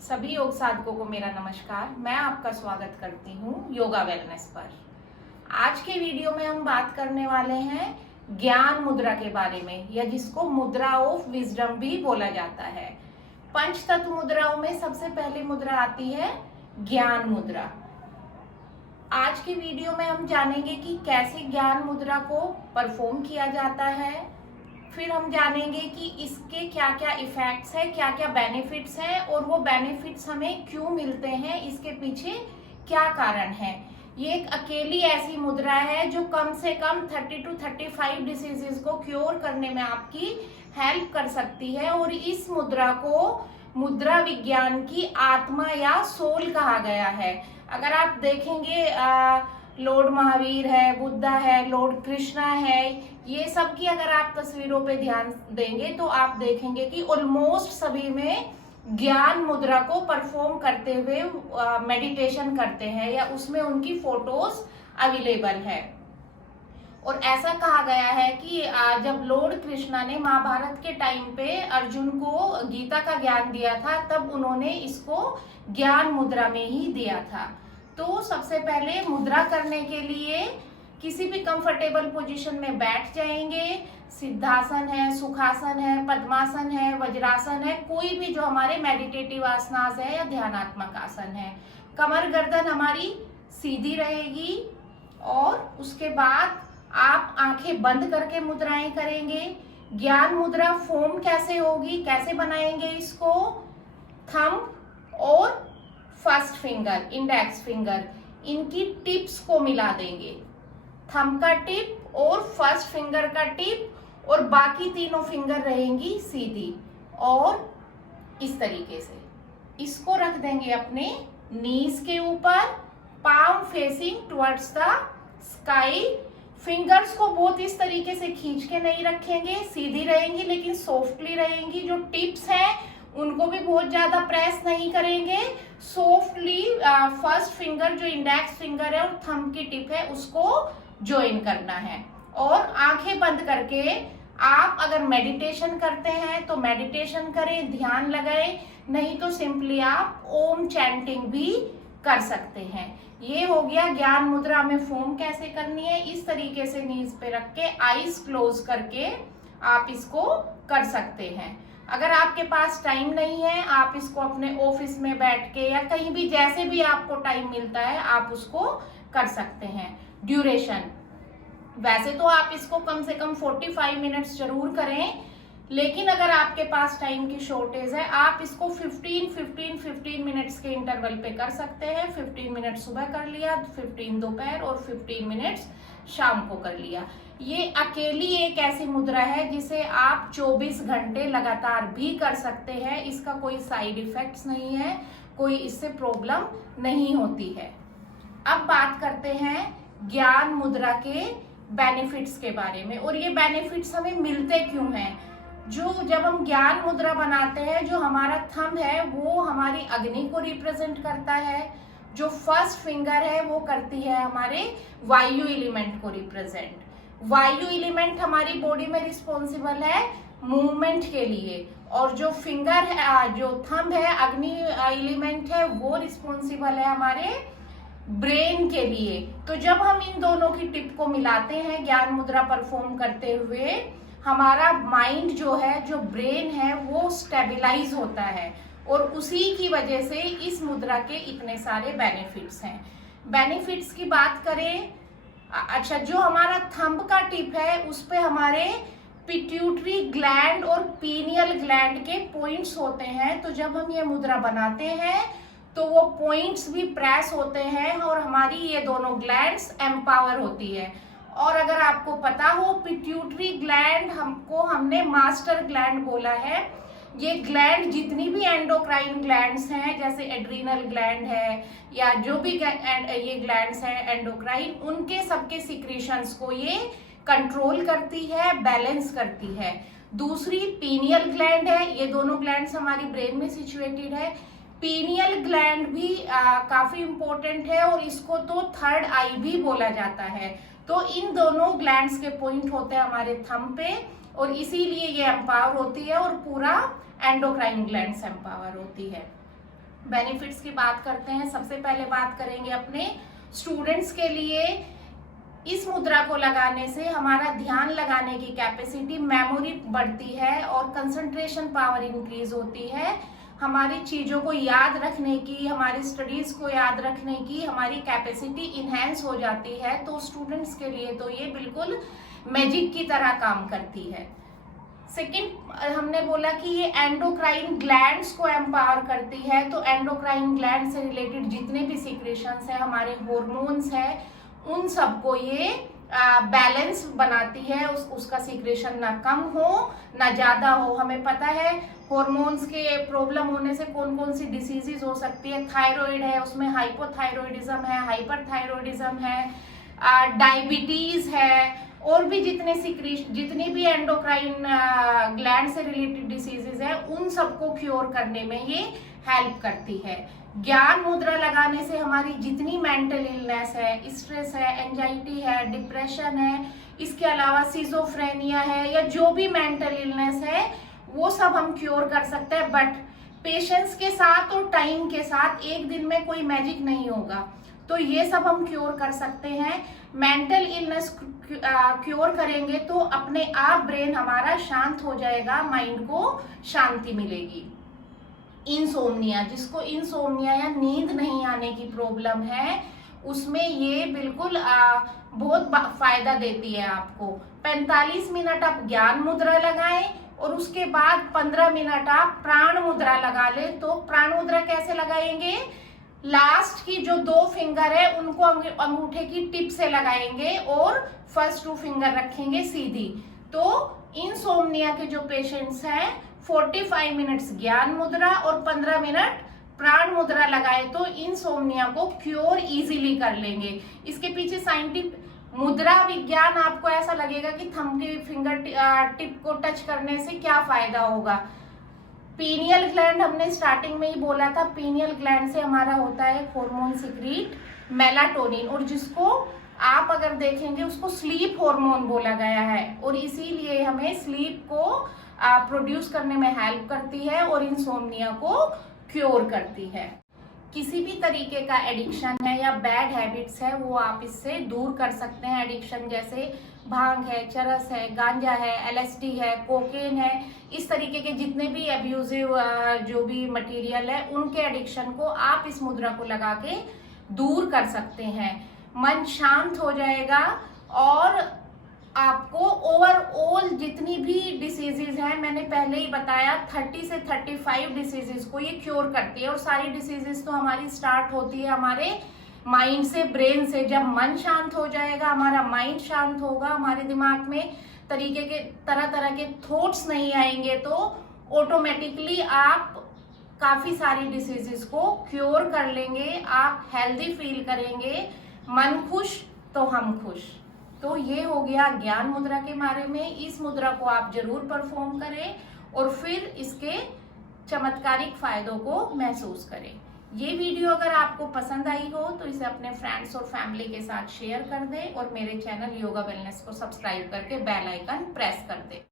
सभी योग साधकों को मेरा नमस्कार। मैं आपका स्वागत करती हूँ योगा वेलनेस पर। आज के वीडियो में हम बात करने वाले हैं ज्ञान मुद्रा के बारे में, या जिसको मुद्रा ऑफ विजडम भी बोला जाता है। पंच तत्व मुद्राओं में सबसे पहली मुद्रा आती है ज्ञान मुद्रा। आज के वीडियो में हम जानेंगे कि कैसे ज्ञान मुद्रा को परफॉर्म किया जाता है। फिर हम जानेंगे कि इसके क्या क्या इफेक्ट्स हैं, क्या क्या बेनिफिट्स हैं, और वो बेनिफिट्स हमें क्यों मिलते हैं, इसके पीछे क्या कारण है। ये एक अकेली ऐसी मुद्रा है जो कम से कम 30 to 35 डिसीजेस को क्योर करने में आपकी हेल्प कर सकती है। और इस मुद्रा को मुद्रा विज्ञान की आत्मा या सोल कहा गया है। अगर आप देखेंगे लॉर्ड महावीर है, बुद्धा है, लॉर्ड कृष्णा है, ये सब की अगर आप तस्वीरों पे ध्यान देंगे तो आप देखेंगे कि ऑलमोस्ट सभी में ज्ञान मुद्रा को परफॉर्म करते हुए मेडिटेशन करते हैं, या उसमें उनकी फोटोज अवेलेबल है। और ऐसा कहा गया है कि जब लॉर्ड कृष्णा ने महाभारत के टाइम पे अर्जुन को गीता का ज्ञान दिया था, तब उन्होंने इसको ज्ञान मुद्रा में ही दिया था। तो सबसे पहले मुद्रा करने के लिए किसी भी कंफर्टेबल पोजीशन में बैठ जाएंगे। सिद्धासन है, सुखासन है, पद्मासन है, वज्रासन है, कोई भी जो हमारे मेडिटेटिव आसनास है या ध्यानात्मक आसन है। कमर गर्दन हमारी सीधी रहेगी और उसके बाद आप आंखें बंद करके मुद्राएं करेंगे। ज्ञान मुद्रा फॉर्म कैसे होगी, कैसे बनाएंगे इसको? थंब और फर्स्ट फिंगर, इंडेक्स फिंगर, इनकी टिप्स को मिला देंगे। थंब का टिप और फर्स्ट फिंगर का टिप, और बाकी तीनों फिंगर रहेंगी सीधी। और इस तरीके से इसको रख देंगे अपने नीज के ऊपर, palm facing towards the sky. Fingers को बहुत इस तरीके से खींच के नहीं रखेंगे, सीधी रहेंगी लेकिन सॉफ्टली रहेंगी। जो टिप्स हैं उनको भी बहुत ज्यादा प्रेस नहीं करेंगे, सॉफ्टली फर्स्ट फिंगर जो इंडेक्स फिंगर है और थंब की टिप है उसको ज्वाइन करना है। और आंखें बंद करके आप अगर मेडिटेशन करते हैं तो मेडिटेशन करें, ध्यान लगाएं, नहीं तो सिंपली आप ओम चैंटिंग भी कर सकते हैं। ये हो गया ज्ञान मुद्रा में फॉर्म कैसे करनी है। इस तरीके से नीज पे रख के आईज क्लोज करके आप इसको कर सकते हैं। अगर आपके पास टाइम नहीं है, आप इसको अपने ऑफिस में बैठ के या कहीं भी जैसे भी आपको टाइम मिलता है आप उसको कर सकते हैं। ड्यूरेशन वैसे तो आप इसको कम से कम 45 मिनट्स जरूर करें, लेकिन अगर आपके पास टाइम की शॉर्टेज है आप इसको 15 मिनट्स के इंटरवल पे कर सकते हैं। 15 मिनट सुबह कर लिया, 15 दोपहर और 15 मिनट्स शाम को कर लिया। ये अकेली एक ऐसी मुद्रा है जिसे आप 24 घंटे लगातार भी कर सकते हैं। इसका कोई साइड इफेक्ट्स नहीं है, कोई इससे प्रॉब्लम नहीं होती है। अब बात करते हैं ज्ञान मुद्रा के बेनिफिट्स के बारे में, और ये बेनिफिट्स हमें मिलते क्यों हैं। जब हम ज्ञान मुद्रा बनाते हैं, जो हमारा थंब है वो हमारी अग्नि को रिप्रेजेंट करता है, जो फर्स्ट फिंगर है वो करती है हमारे वायु एलिमेंट को रिप्रेजेंट। वायु एलिमेंट हमारी बॉडी में रिस्पॉन्सिबल है मूवमेंट के लिए, और जो फिंगर है, जो थंब है, अग्नि एलिमेंट है, वो रिस्पॉन्सिबल है हमारे ब्रेन के लिए। तो जब हम इन दोनों की टिप को मिलाते हैं ज्ञान मुद्रा परफॉर्म करते हुए, हमारा माइंड जो है, जो ब्रेन है, वो स्टेबलाइज होता है, और उसी की वजह से इस मुद्रा के इतने सारे बेनिफिट्स हैं। बेनिफिट्स की बात करें, अच्छा, जो हमारा थंब का टिप है उस पे हमारे पिट्यूटरी ग्लैंड और पीनियल ग्लैंड के पॉइंट्स होते हैं। तो जब हम ये मुद्रा बनाते हैं तो वो पॉइंट्स भी प्रेस होते हैं और हमारी ये दोनों ग्लैंड्स एम्पावर होती है। और अगर आपको पता हो, पिट्यूटरी ग्लैंड हमने मास्टर ग्लैंड बोला है। ये ग्लैंड जितनी भी एंडोक्राइन ग्लैंड्स हैं, जैसे एड्रीनल ग्लैंड है या जो भी ये ग्लैंड्स हैं एंडोक्राइन, उनके सबके सिक्रीशंस को ये कंट्रोल करती है, बैलेंस करती है। दूसरी पीनियल ग्लैंड है, ये दोनों ग्लैंड्स हमारी ब्रेन में सिचुएटेड है। पीनियल ग्लैंड भी काफी इंपॉर्टेंट है, और इसको तो थर्ड आई भी बोला जाता है। तो इन दोनों ग्लैंड्स के पॉइंट होते हैं हमारे थंब पे, और इसीलिए ये एम्पावर होती है, और पूरा एंडोक्राइन ग्लैंड्स एम्पावर होती है। बेनिफिट्स की बात करते हैं। सबसे पहले बात करेंगे अपने स्टूडेंट्स के लिए। इस मुद्रा को लगाने से हमारा ध्यान लगाने की कैपेसिटी, मेमोरी बढ़ती है और कंसंट्रेशन पावर इंक्रीज होती है। हमारी चीजों को याद रखने की, हमारी स्टडीज को याद रखने की हमारी कैपेसिटी इनहेंस हो जाती है। तो स्टूडेंट्स के लिए तो ये बिल्कुल मैजिक की तरह काम करती है। सेकंड, हमने बोला कि ये एंडोक्राइन ग्लैंड्स को एम्पावर करती है। तो एंडोक्राइन ग्लैंड से रिलेटेड जितने भी सिक्रेशंस है, हमारे हॉर्मोन्स है, उन सबको ये बैलेंस बनाती है। उसका सिक्रेशन ना कम हो ना ज्यादा हो। हमें पता है हॉर्मोन्स के प्रॉब्लम होने से कौन कौन सी डिसीजेज हो सकती है। थायराइड है, उसमें हाइपोथायरॉयडिज्म है, हाइपरथायरॉयडिज्म है, डायबिटीज है, और भी जितनी भी एंडोक्राइन ग्लैंड से रिलेटेड डिसीजेज है, उन सबको क्योर करने में ये हेल्प करती है। ज्ञान मुद्रा लगाने से हमारी जितनी मेंटल इलनेस है, स्ट्रेस है, एंजाइटी है, डिप्रेशन है, इसके अलावा सिजोफ्रेनिया है, या जो भी मेंटल इलनेस है, वो सब हम क्योर कर सकते हैं। बट पेशेंस के साथ और टाइम के साथ, एक दिन में कोई मैजिक नहीं होगा। तो ये सब हम क्योर कर सकते हैं। मेंटल इलनेस क्योर करेंगे तो अपने आप ब्रेन हमारा शांत हो जाएगा, माइंड को शांति मिलेगी। इंसोम्निया, जिसको इंसोम्निया या नींद नहीं आने की प्रॉब्लम है, उसमें ये बिल्कुल बहुत फायदा देती है आपको। 45 मिनट आप ज्ञान मुद्रा लगाएं और उसके बाद 15 मिनट आप प्राण मुद्रा लगा ले। तो प्राण मुद्रा कैसे लगाएंगे? लास्ट की जो 2 फिंगर है उनको अंगूठे की टिप से लगाएंगे और फर्स्ट 2 फिंगर रखेंगे सीधी। तो इंसोम्निया के जो पेशेंट्स हैं 45 मिनट्स ज्ञान मुद्रा और 15 मिनट प्राण मुद्रा लगाए तो इंसोम्निया को क्योर इजीली कर लेंगे। इसके पीछे साइंटिफिक मुद्रा विज्ञान, आपको ऐसा लगेगा कि थंब के फिंगर टिप को टच करने से क्या फायदा होगा। पीनियल ग्लैंड, हमने स्टार्टिंग में ही बोला था, पीनियल ग्लैंड से हमारा होता है हार्मोन सिक्रीट मेलाटोनिन, और जिसको आप अगर देखेंगे उसको स्लीप हार्मोन बोला गया है, और इसीलिए हमें स्लीप को प्रोड्यूस करने में हेल्प करती है और इंसोम्निया को क्योर करती है। किसी भी तरीके का एडिक्शन है या बैड हैबिट्स है, वो आप इससे दूर कर सकते हैं। एडिक्शन जैसे भांग है, चरस है, गांजा है, एलएसडी है, कोकेन है, इस तरीके के जितने भी अब्यूजिव जो भी मटेरियल है, उनके एडिक्शन को आप इस मुद्रा को लगा के दूर कर सकते हैं। मन शांत हो जाएगा और आपको ओवरऑल जितनी भी डिसीजेज हैं, मैंने पहले ही बताया 30 से 35 डिसीजेज को ये क्योर करती है। और सारी डिसीजेज तो हमारी स्टार्ट होती है हमारे माइंड से, ब्रेन से। जब मन शांत हो जाएगा, हमारा माइंड शांत होगा, हमारे दिमाग में तरह तरह के थॉट्स नहीं आएंगे, तो ऑटोमेटिकली आप काफी सारी डिसीजेस को क्योर कर लेंगे। आप हेल्दी फील करेंगे। मन खुश तो हम खुश। तो ये हो गया ज्ञान मुद्रा के बारे में। इस मुद्रा को आप जरूर परफॉर्म करें और फिर इसके चमत्कारिक फायदों को महसूस करें। ये वीडियो अगर आपको पसंद आई हो तो इसे अपने फ्रेंड्स और फैमिली के साथ शेयर कर दें और मेरे चैनल योगा वेलनेस को सब्सक्राइब करके बेल आइकन प्रेस कर दें।